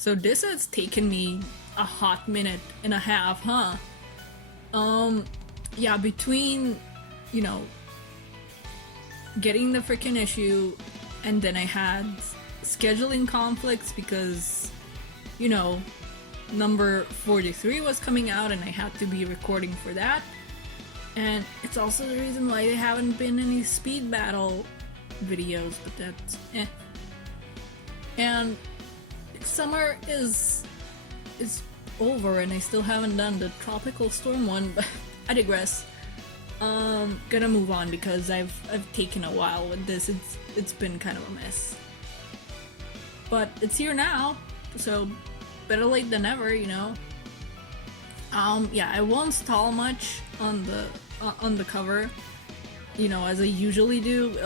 So this has taken me a hot minute and a half, huh? Yeah, between, you know, getting the freaking issue, and then I had scheduling conflicts because, you know, number 43 was coming out and I had to be recording for that. And it's also the reason why there haven't been any speed battle videos, but that's eh. And summer is over and I still haven't done the tropical storm one, but I digress. Gonna move on because I've taken a while with this. It's been kind of a mess. But it's here now, so better late than never, you know. Yeah, I won't stall much on the cover, you know, as I usually do.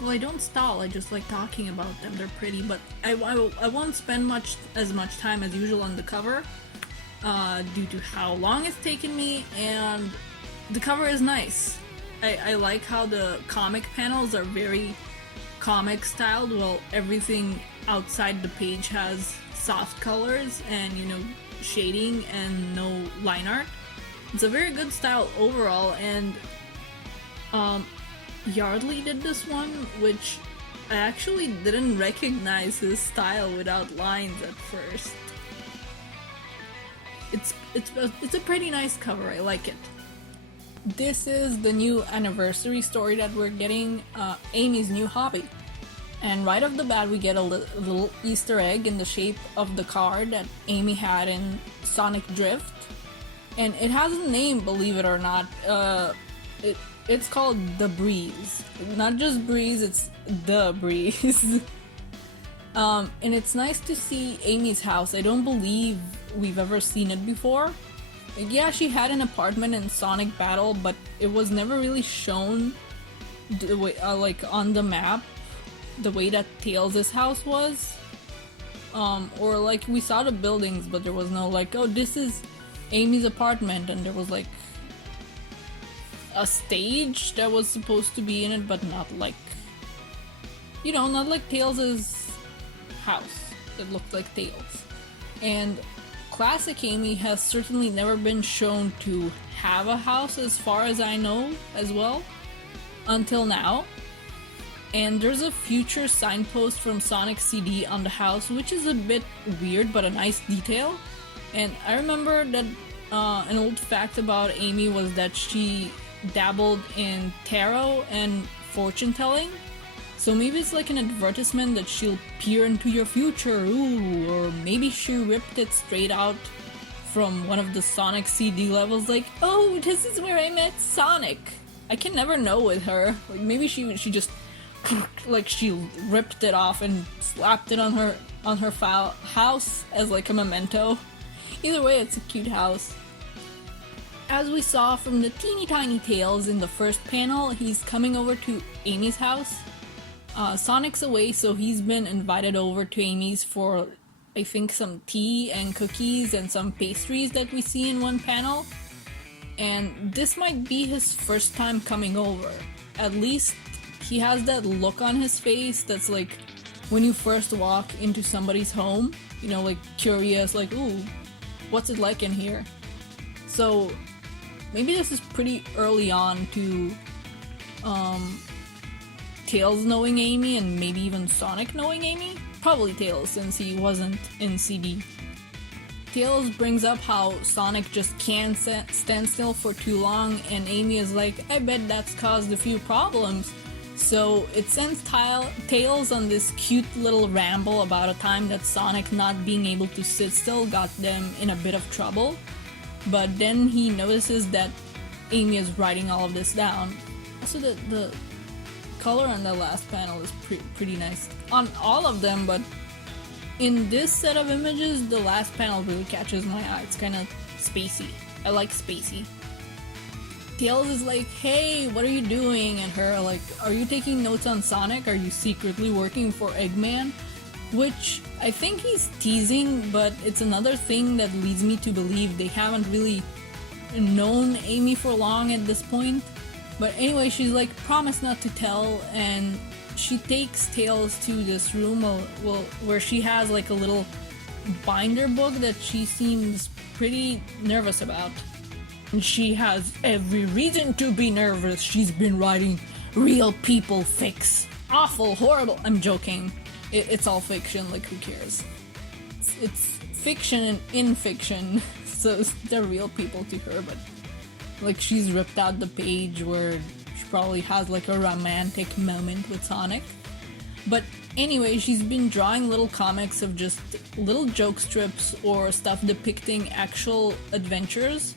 Well, I don't stall, I just like talking about them, they're pretty, but I won't spend as much time as usual on the cover, due to how long it's taken me, and the cover is nice. I like how the comic panels are very comic styled, while everything outside the page has soft colors and, you know, shading and no line art. It's a very good style overall, and Yardley did this one, which I actually didn't recognize his style without lines at first. It's a pretty nice cover, I like it. This is the new anniversary story that we're getting, Amy's new hobby. And right off the bat we get a little Easter egg in the shape of the car that Amy had in Sonic Drift. And it has a name, believe it or not. It's called The Breeze. Not just Breeze, it's The Breeze. And it's nice to see Amy's house. I don't believe we've ever seen it before. Yeah, she had an apartment in Sonic Battle, but it was never really shown the way, like on the map, the way that Tails' house was. Or like we saw the buildings, but there was no like, oh, this is Amy's apartment, and there was like a stage that was supposed to be in it, but not like, you know, not like Tails' house. It looked like Tails. And Classic Amy has certainly never been shown to have a house, as far as I know, as well, until now. And there's a future signpost from Sonic CD on the house, which is a bit weird, but a nice detail. And I remember that an old fact about Amy was that she dabbled in tarot and fortune telling. So maybe it's like an advertisement that she'll peer into your future, ooh, or maybe she ripped it straight out from one of the Sonic CD levels, like, oh, this is where I met Sonic. I can never know with her. Like maybe she just like she ripped it off and slapped it on her house as like a memento. Either way, it's a cute house. As we saw from the teeny tiny Tails in the first panel, he's coming over to Amy's house. Sonic's away, so he's been invited over to Amy's for, I think, some tea and cookies and some pastries that we see in one panel. And this might be his first time coming over. At least he has that look on his face that's like when you first walk into somebody's home, you know, like curious, like, ooh, what's it like in here? So maybe this is pretty early on to Tails knowing Amy, and maybe even Sonic knowing Amy? Probably Tails, since he wasn't in CD. Tails brings up how Sonic just can't stand still for too long, and Amy is like, I bet that's caused a few problems. So it sends Tails on this cute little ramble about a time that Sonic not being able to sit still got them in a bit of trouble. But then he notices that Amy is writing all of this down. Also, the color on the last panel is pretty nice on all of them, but in this set of images, the last panel really catches my eye. It's kind of spacey. I like spacey. Tails is like, hey, what are you doing? And her like, are you taking notes on Sonic? Are you secretly working for Eggman? Which I think he's teasing, but it's another thing that leads me to believe they haven't really known Amy for long at this point. But anyway, she's like, promise not to tell, and she takes Tails to this room where she has like a little binder book that she seems pretty nervous about. And she has every reason to be nervous. She's been writing real people fics. Awful, horrible. I'm joking. It's all fiction, like who cares? It's fiction and in fiction, so they're real people to her, but like she's ripped out the page where she probably has like a romantic moment with Sonic. But anyway, she's been drawing little comics of just little joke strips or stuff depicting actual adventures.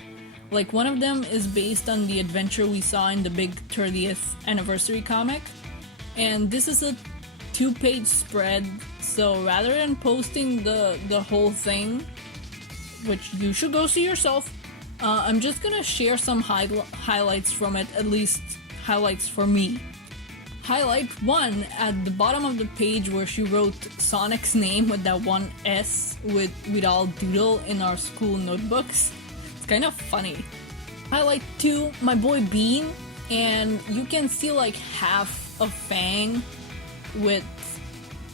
Like one of them is based on the adventure we saw in the big 30th anniversary comic. And this is a 2-page spread, so rather than posting the whole thing, which you should go see yourself, I'm just gonna share some highlights from it, at least highlights for me. Highlight 1, at the bottom of the page where she wrote Sonic's name with that one S with all doodle in our school notebooks. It's kind of funny. Highlight 2, my boy Bean, and you can see like half a Fang with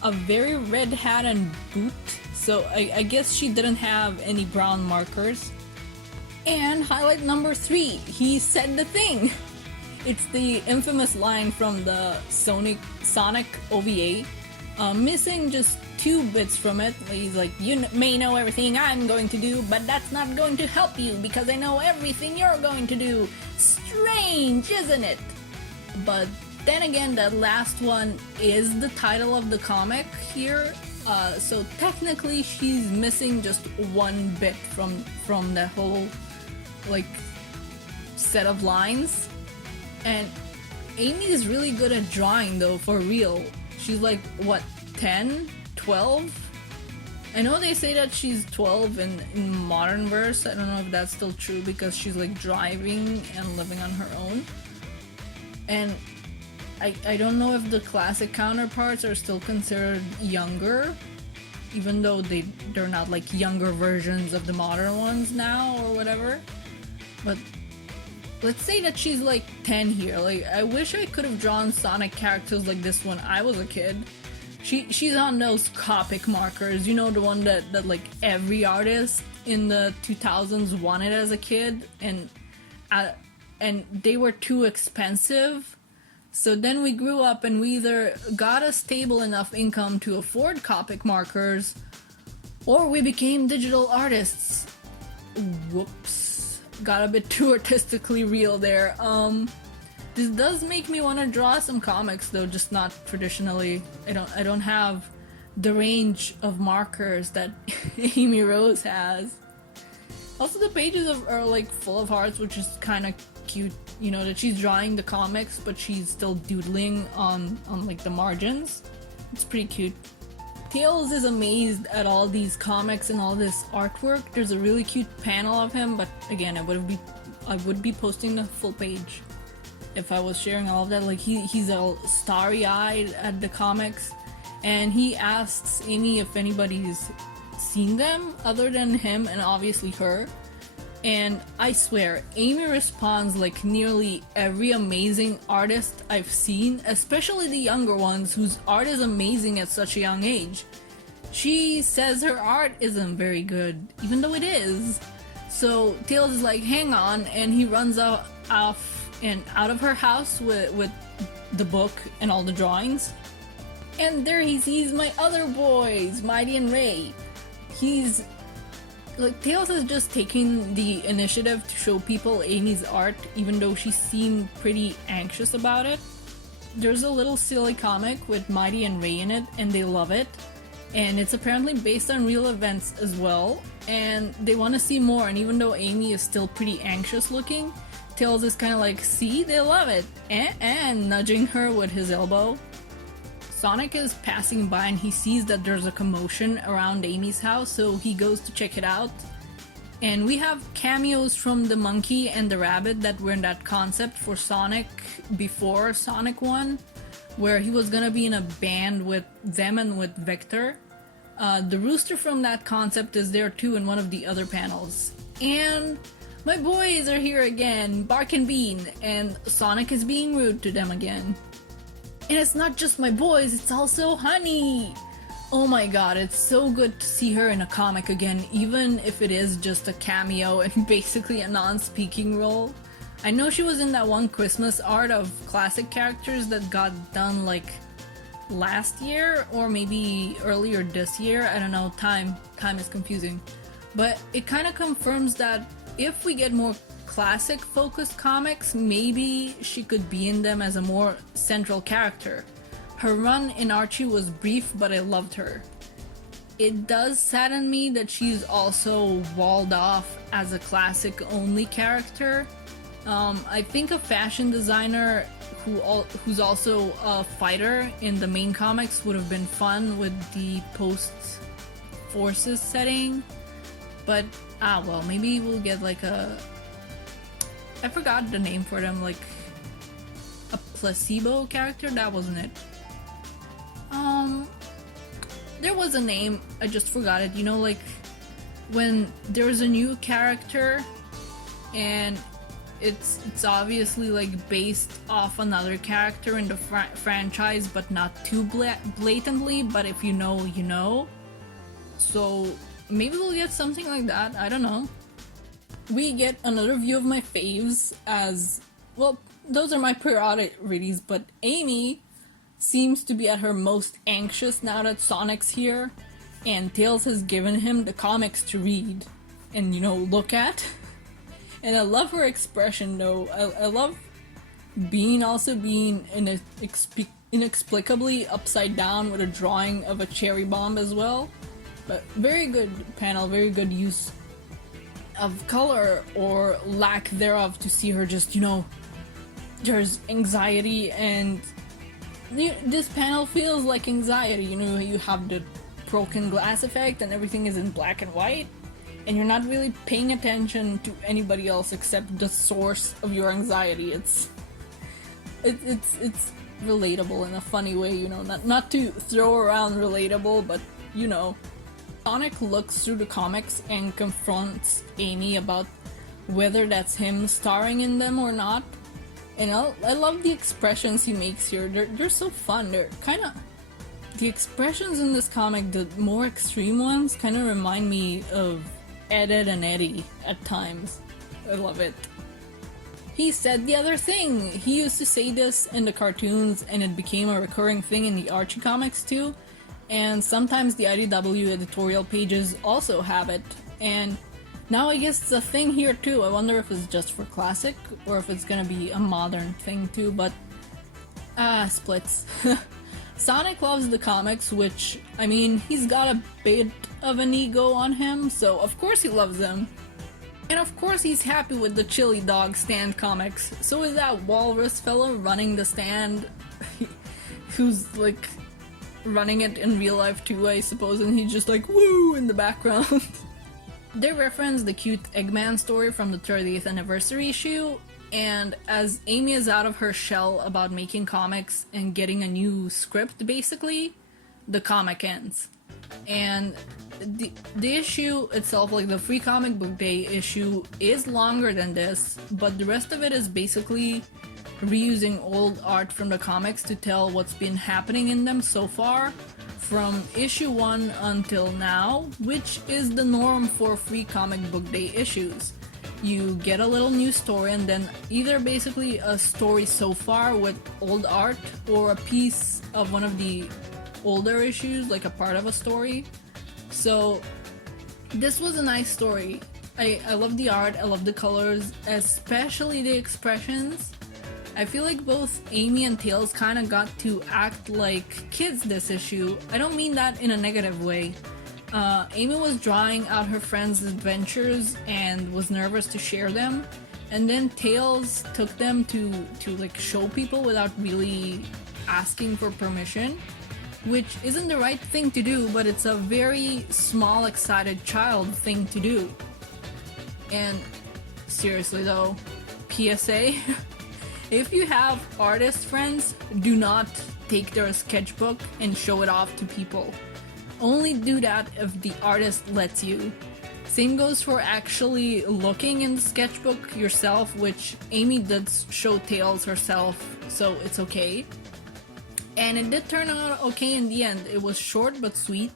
a very red hat and boot, so I guess she didn't have any brown markers. And highlight number 3, he said the thing. It's the infamous line from the Sonic OVA, missing just 2 bits from it. He's like, you may know everything I'm going to do, but that's not going to help you because I know everything you're going to do. Strange, isn't it? But then again, that last one is the title of the comic here, so technically she's missing just 1 bit from that whole like set of lines. And Amy is really good at drawing though, for real. She's like, what, 10? 12? I know they say that she's 12 in modern verse. I don't know if that's still true because she's like driving and living on her own. And I don't know if the classic counterparts are still considered younger, even though they're not like younger versions of the modern ones now or whatever. But let's say that she's like 10 here. Like, I wish I could have drawn Sonic characters like this when I was a kid. She's on those Copic markers, you know, the one that like every artist in the 2000s wanted as a kid, and they were too expensive. So then we grew up and we either got a stable enough income to afford Copic markers, or we became digital artists. Whoops. Got a bit too artistically real there. This does make me want to draw some comics though, just not traditionally. I don't have the range of markers that Amy Rose has. Also, the pages are like full of hearts, which is kind of cute, you know, that she's drawing the comics but she's still doodling on like the margins. It's pretty cute. Tails is amazed at all these comics and all this artwork. There's a really cute panel of him, but again, I would be posting the full page if I was sharing all of that. Like he's all starry-eyed at the comics, and he asks Amy if anybody's seen them other than him and obviously her. And I swear, Amy responds like nearly every amazing artist I've seen, especially the younger ones whose art is amazing at such a young age. She says her art isn't very good, even though it is. So Tails is like, hang on, and he runs off and out of her house with the book and all the drawings. And there he sees my other boys, Mighty and Ray. Tails is just taking the initiative to show people Amy's art, even though she seemed pretty anxious about it. There's a little silly comic with Mighty and Ray in it, and they love it. And it's apparently based on real events as well, and they want to see more. And even though Amy is still pretty anxious looking, Tails is kind of like, see, they love it, and nudging her with his elbow. Sonic is passing by and he sees that there's a commotion around Amy's house, so he goes to check it out. And we have cameos from the monkey and the rabbit that were in that concept for Sonic before Sonic 1, where he was gonna be in a band with them and with Vector. The rooster from that concept is there too in one of the other panels. And my boys are here again, Bark and Bean, and Sonic is being rude to them again. And it's not just my boys, it's also Honey! Oh my god, it's so good to see her in a comic again, even if it is just a cameo and basically a non-speaking role. I know she was in that one Christmas art of classic characters that got done like last year or maybe earlier this year. I don't know, time is confusing. But it kind of confirms that if we get more classic focused comics, maybe she could be in them as a more central character. Her run in Archie was brief, but I loved her. It does sadden me that she's also walled off as a classic only character. I think a fashion designer who's also a fighter in the main comics would have been fun with the post-Forces setting. But, well, maybe we'll get like a... I forgot the name for them, like a placebo character? That wasn't it. There was a name, I just forgot it. You know, like when there's a new character and it's obviously like based off another character in the franchise, but not too blatantly, but if you know, you know. So maybe we'll get something like that, I don't know. We get another view of my faves as, well, those are my priorities, but Amy seems to be at her most anxious now that Sonic's here, and Tails has given him the comics to read and, you know, look at. And I love her expression though. I love Bean also being inexplicably upside down with a drawing of a cherry bomb as well. But very good panel, very good use of color or lack thereof to see her just, you know, there's anxiety, and this panel feels like anxiety. You know, you have the broken glass effect and everything is in black and white, and you're not really paying attention to anybody else except the source of your anxiety. It's relatable in a funny way, you know, not to throw around relatable, but you know. Sonic looks through the comics and confronts Amy about whether that's him starring in them or not. And I love the expressions he makes here. They're so fun. They're kind of... The expressions in this comic, the more extreme ones, kind of remind me of Ed, Edd and Eddy at times. I love it. He said the other thing! He used to say this in the cartoons, and it became a recurring thing in the Archie comics too. And sometimes the IDW editorial pages also have it. And now I guess it's a thing here too. I wonder if it's just for classic or if it's gonna be a modern thing too, but splits. Sonic loves the comics, which, I mean, he's got a bit of an ego on him, so of course he loves them. And of course he's happy with the Chili Dog stand comics. So is that walrus fella running the stand, who's like running it in real life too, I suppose, and he's just like woo in the background. They reference the cute Eggman story from the 30th anniversary issue, and as Amy is out of her shell about making comics and getting a new script, basically, the comic ends. And the issue itself, like the Free Comic Book Day issue, is longer than this, but the rest of it is basically reusing old art from the comics to tell what's been happening in them so far, from issue 1 until now, which is the norm for Free Comic Book Day issues. You get a little new story and then either basically a story so far with old art or a piece of one of the older issues, like a part of a story. So this was a nice story. I love the art, I love the colors, especially the expressions. I feel like both Amy and Tails kind of got to act like kids this issue. I don't mean that in a negative way. Amy was drawing out her friends' adventures and was nervous to share them, and then Tails took them to like show people without really asking for permission, which isn't the right thing to do, but it's a very small, excited child thing to do. And seriously though, PSA, if you have artist friends, do not take their sketchbook and show it off to people. Only do that if the artist lets you. Same goes for actually looking in the sketchbook yourself, which Amy did show Tails herself, so it's okay. And it did turn out okay in the end. It was short but sweet,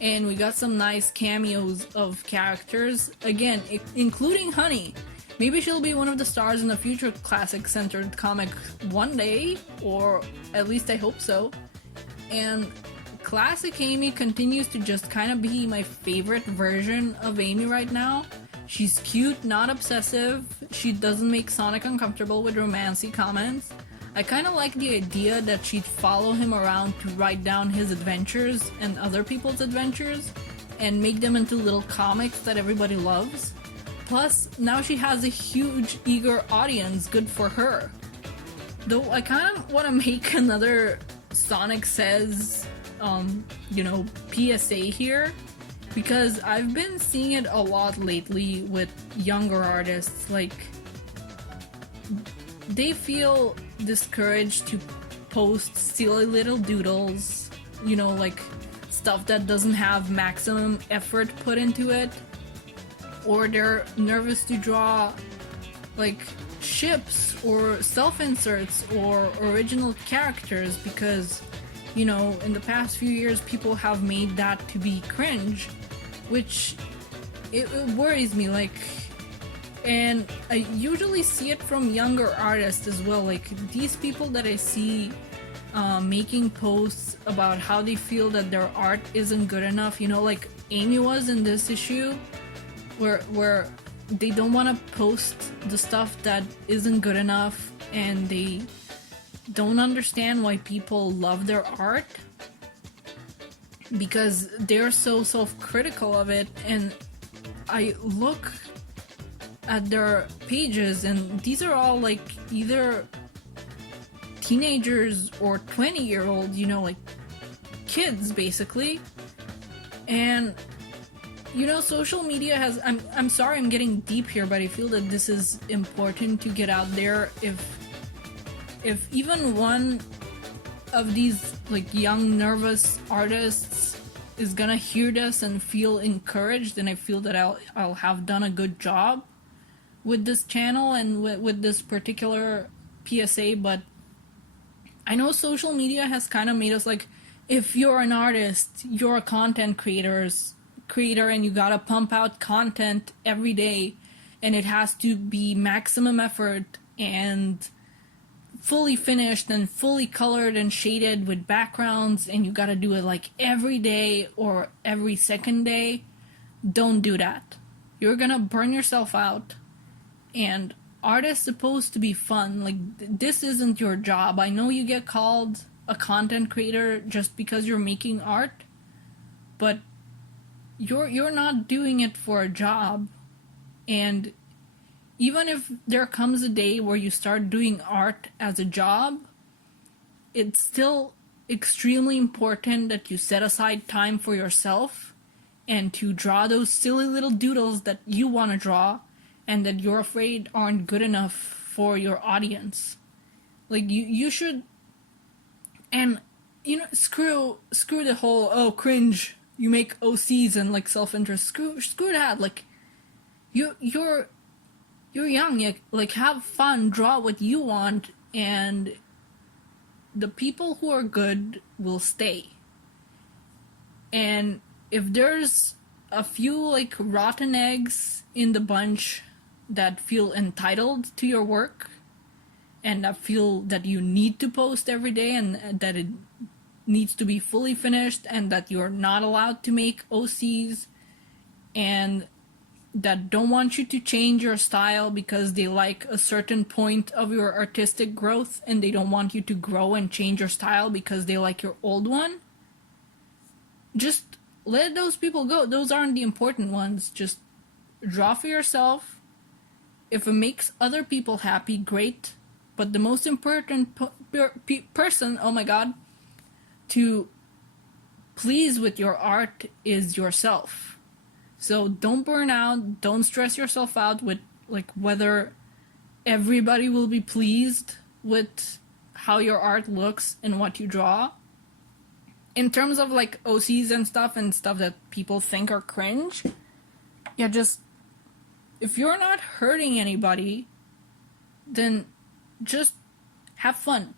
and we got some nice cameos of characters, again, including Honey. Maybe she'll be one of the stars in a future classic-centered comic one day, or at least I hope so. And Classic Amy continues to just kind of be my favorite version of Amy right now. She's cute, not obsessive. She doesn't make Sonic uncomfortable with romancy comments. I kind of like the idea that she'd follow him around to write down his adventures and other people's adventures and make them into little comics that everybody loves. Plus, now she has a huge, eager audience, good for her. Though I kind of want to make another Sonic Says, PSA here, because I've been seeing it a lot lately with younger artists. Like, they feel discouraged to post silly little doodles, like stuff that doesn't have maximum effort put into it, or they're nervous to draw like ships or self-inserts or original characters because, in the past few years people have made that to be cringe, which it worries me, like. And I usually see it from younger artists as well, like these people that I see making posts about how they feel that their art isn't good enough, like Amy was in this issue, where they don't want to post the stuff that isn't good enough, and they don't understand why people love their art because they're so self-critical of it. And I look at their pages, and these are all like either teenagers or 20-year-old, like kids basically. And social media has, I'm sorry I'm getting deep here, but I feel that this is important to get out there. If even one of these like young nervous artists is gonna hear this and feel encouraged, then I feel that I'll have done a good job with this channel and with this particular PSA. But I know social media has kind of made us like, if you're an artist, you're a content creator, and you gotta pump out content every day, and it has to be maximum effort and fully finished and fully colored and shaded with backgrounds, and you gotta do it like every day or every second day. Don't do that. You're gonna burn yourself out. And art is supposed to be fun. Like, this isn't your job. I know you get called a content creator just because you're making art, but you're not doing it for a job. And even if there comes a day where you start doing art as a job, it's still extremely important that you set aside time for yourself and to draw those silly little doodles that you want to draw and that you're afraid aren't good enough for your audience. Like, you should, and screw the whole cringe, you make OCs and like self-interest. Screw that. Like, you're young, like have fun, draw what you want, and the people who are good will stay. And if there's a few like rotten eggs in the bunch that feel entitled to your work and that feel that you need to post every day and that it needs to be fully finished and that you're not allowed to make OCs, and that don't want you to change your style because they like a certain point of your artistic growth and they don't want you to grow and change your style because they like your old one, just let those people go. Those aren't the important ones. Just draw for yourself. If it makes other people happy, great. But the most important person, oh my god, to please with your art is yourself. So don't burn out, don't stress yourself out with like whether everybody will be pleased with how your art looks and what you draw. In terms of like OCs and stuff that people think are cringe, yeah, just if you're not hurting anybody, then just have fun.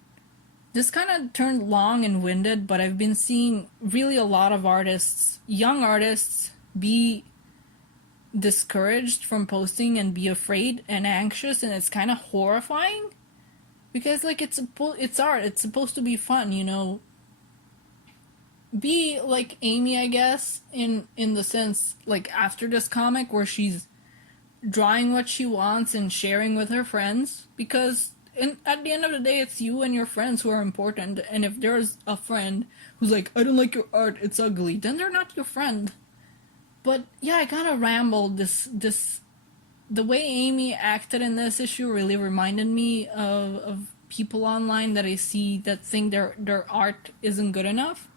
this kind of turned long and winded, but I've been seeing really a lot of artists, young artists, be discouraged from posting and be afraid and anxious, and it's kind of horrifying because like it's art, it's supposed to be fun, you know. Be like Amy, I guess, in the sense like after this comic where she's drawing what she wants and sharing with her friends, because at the end of the day it's you and your friends who are important, and if there's a friend who's like, I don't like your art, it's ugly, then they're not your friend. But yeah, I kind of rambled. This the way Amy acted in this issue really reminded me of people online that I see that think their art isn't good enough.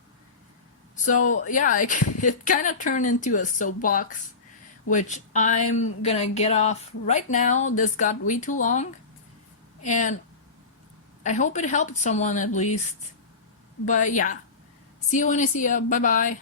So yeah, it kind of turned into a soapbox, which I'm gonna get off right now. This got way too long, and I hope it helped someone at least. But yeah, see you when I see you. Bye bye.